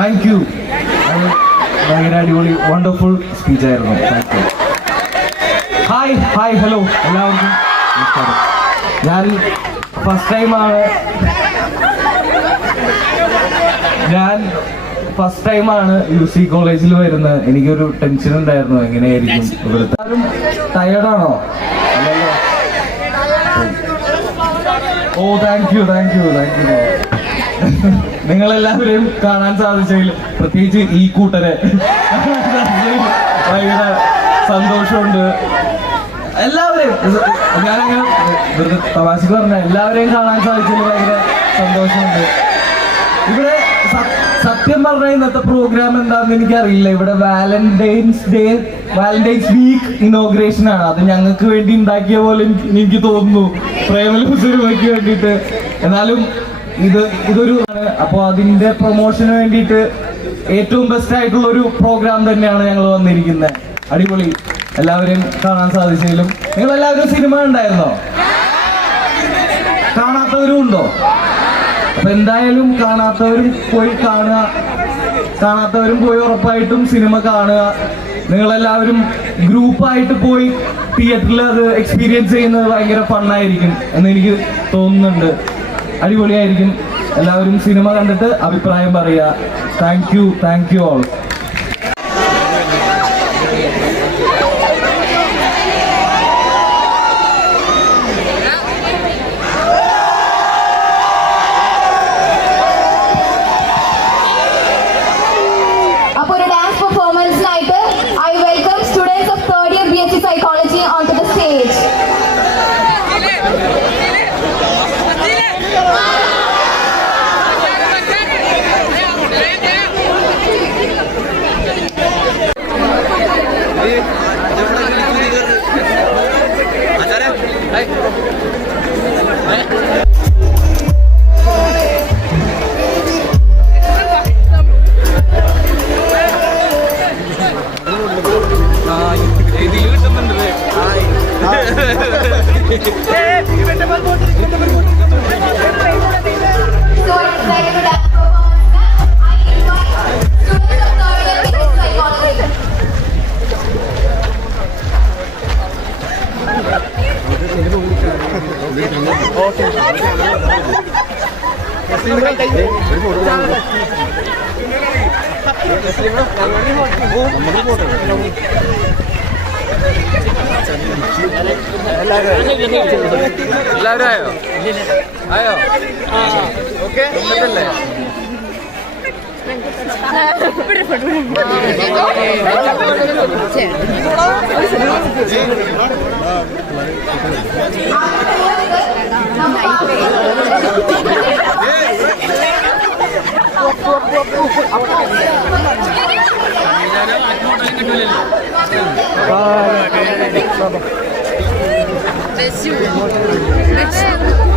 Thank you. ഭയങ്കര അടിപൊളി wonderful സ്പീച്ചായിരുന്നു. Thank you. Hi hi hello എല്ലാവർക്കും നമസ്കാരം. ഞാൻ ഫസ്റ്റ് ടൈമാണ് UC കോളേജിൽ വരുന്നത്. എനിക്കൊരു ടെൻഷൻ ഉണ്ടായിരുന്നു, എങ്ങനെയായിരിക്കും ഇവിടുത്തെ. ടയർഡാണോ? ഓ താങ്ക് യു. നിങ്ങളെല്ലാവരെയും കാണാൻ സാധിച്ചതിൽ, പ്രത്യേകിച്ച് ഈ കൂട്ടരെ ഭയങ്കര സന്തോഷമുണ്ട്. എല്ലാവരെയും ഞാനങ്ങനെ വെറുതെ തമാശക്ക് പറഞ്ഞ എല്ലാവരെയും കാണാൻ സാധിച്ചതിൽ ഭയങ്കര സന്തോഷമുണ്ട്. ഇവിടെ സത്യം പറഞ്ഞ ഇന്നത്തെ പ്രോഗ്രാം എന്താണെന്ന് എനിക്കറിയില്ല. ഇവിടെ വാലന്റൈൻസ് വീക്ക് ഇനോഗ്രേഷൻ ആണ്. അത് ഞങ്ങൾക്ക് വേണ്ടി ഉണ്ടാക്കിയ പോലെ എനിക്ക് തോന്നുന്നു, പ്രേമലു സിനിമയ്ക്ക് വേണ്ടിയിട്ട്. എന്നാലും ഇതൊരു അപ്പോൾ അതിന്റെ പ്രൊമോഷന് വേണ്ടിയിട്ട് ഏറ്റവും ബെസ്റ്റ് ആയിട്ടുള്ള ഒരു പ്രോഗ്രാം തന്നെയാണ് ഞങ്ങൾ വന്നിരിക്കുന്നത്. അടിപൊളി. എല്ലാവരെയും കാണാൻ സാധിച്ചതിലും. നിങ്ങൾ എല്ലാവരും സിനിമ ഉണ്ടായിരുന്നോ? കാണാത്തവരും ഉണ്ടോ? അപ്പൊ എന്തായാലും കാണാത്തവരും പോയി കാണുക. കാണാത്തവരും പോയി ഉറപ്പായിട്ടും സിനിമ കാണുക. നിങ്ങളെല്ലാവരും ഗ്രൂപ്പായിട്ട് പോയി തിയേറ്ററിൽ അത് എക്സ്പീരിയൻസ് ചെയ്യുന്നത് ഭയങ്കര ഫണ്ണായിരിക്കും എന്ന് എനിക്ക് തോന്നുന്നുണ്ട്. അടിപൊളിയായിരിക്കും. എല്ലാവരും സിനിമ കണ്ടിട്ട് അഭിപ്രായം പറയുക. Thank you all. എല്ലാവരും ആയോ? ഓക്കെ. Bye.